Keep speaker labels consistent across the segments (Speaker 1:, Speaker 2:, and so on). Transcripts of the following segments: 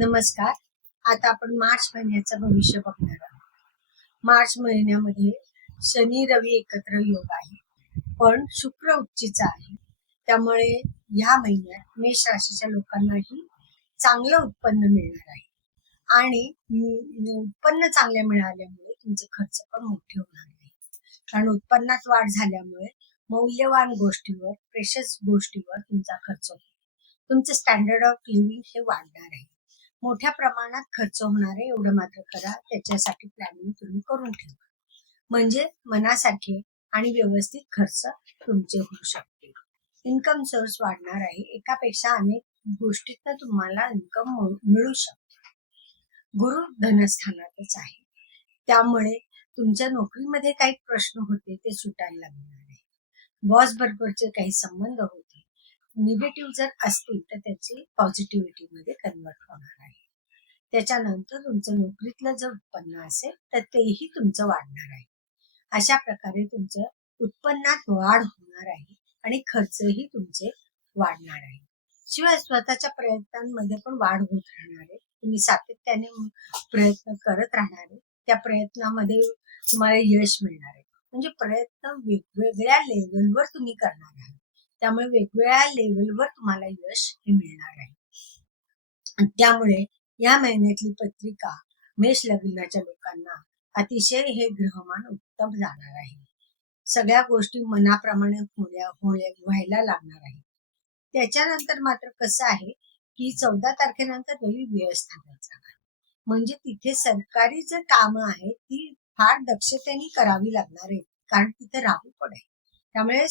Speaker 1: नमस्कार. आता आपण मार्च महिन्याचं भविष्य बघणार आहोत. मार्च महिन्यामध्ये शनी रवी एकत्र योग आहे. पण शुक्र उच्चीचा आहे. त्यामुळे ह्या महिन्यात मेष राशीच्या लोकांनाही चांगलं उत्पन्न मिळणार आहे. आणि उत्पन्न चांगले मिळाल्यामुळे तुमचे खर्च पण मोठे होणार नाही. कारण उत्पन्नात वाढ झाल्यामुळे मौल्यवान गोष्टीवर प्रेशस गोष्टीवर तुमचा खर्च होईल. तुमचं स्टँडर्ड ऑफ लिव्हिंग हे वाढणार आहे. मोठ्या प्रमाणात खर्च होणार आहे एवढं मात्र करा. त्याच्यासाठी प्लॅनिंग तुम्ही करून ठेवा. म्हणजे मनासाठी आणि व्यवस्थित खर्च तुमचे होऊ शकतील. इन्कम सोर्स वाढणार आहे. एकापेक्षा अनेक गोष्टीतनं तुम्हाला इन्कम मिळू शकतो. गुरु धनस्थानातच आहे. त्यामुळे तुमच्या नोकरीमध्ये काही प्रश्न होते ते सुटायला लागणार आहे. बॉस बरोबरचे काही संबंध होते. निगेटिव्ह जर असतील तर त्याची पॉझिटिव्हिटी मध्ये कन्वर्ट होणार आहे त्याच्यानंतर तुमचं नोकरीतलं जर उत्पन्न असेल तर तेही तुमचं वाढणार आहे. अशा प्रकारे तुमचं उत्पन्नात वाढ होणार आहे आणि खर्चही तुमचे वाढणार आहे. शिवाय स्वतःच्या प्रयत्नांमध्ये पण वाढ होत राहणार आहे. तुम्ही सातत्याने प्रयत्न करत राहणार आहे. त्या प्रयत्नामध्ये तुम्हाला यश मिळणार आहे. म्हणजे प्रयत्न वेगवेगळ्या लेवलवर तुम्ही करणार आहात. त्यामुळे वेगवेगळ्या लेवलवर तुम्हाला यश हे मिळणार आहे. त्यामुळे या महिन्यातली पत्रिका मेष लग्नाच्या लोकांना अतिशय हे ग्रहमान उत्तम जाणार आहे. सगळ्या गोष्टी मनाप्रमाणे होण्या होण्या व्हायला लागणार आहे त्याच्यानंतर मात्र कसं आहे की चौदा तारखेनंतर रवी व्यवस्थापन जाणार. म्हणजे तिथे सरकारी जे कामं आहेत ती फार दक्षतेने करावी लागणार आहेत कारण तिथे राहू पण आहे. त्यामुळे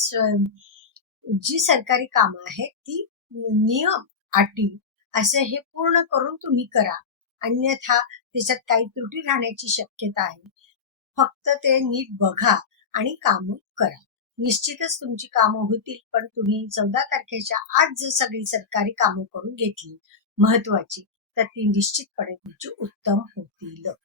Speaker 1: जी सरकारी कामं आहेत ती नियम अटी असं हे पूर्ण करून तुम्ही करा. अन्यथा त्याच्यात काही त्रुटी राहण्याची शक्यता आहे. फक्त ते नीट बघा आणि काम करा. निश्चितच तुमची कामं होतील पण तुम्ही चौदा तारखेच्या आज जर सगळी सरकारी कामं करून घेतली महत्वाची तर ती निश्चितपणे तुमची उत्तम होतील.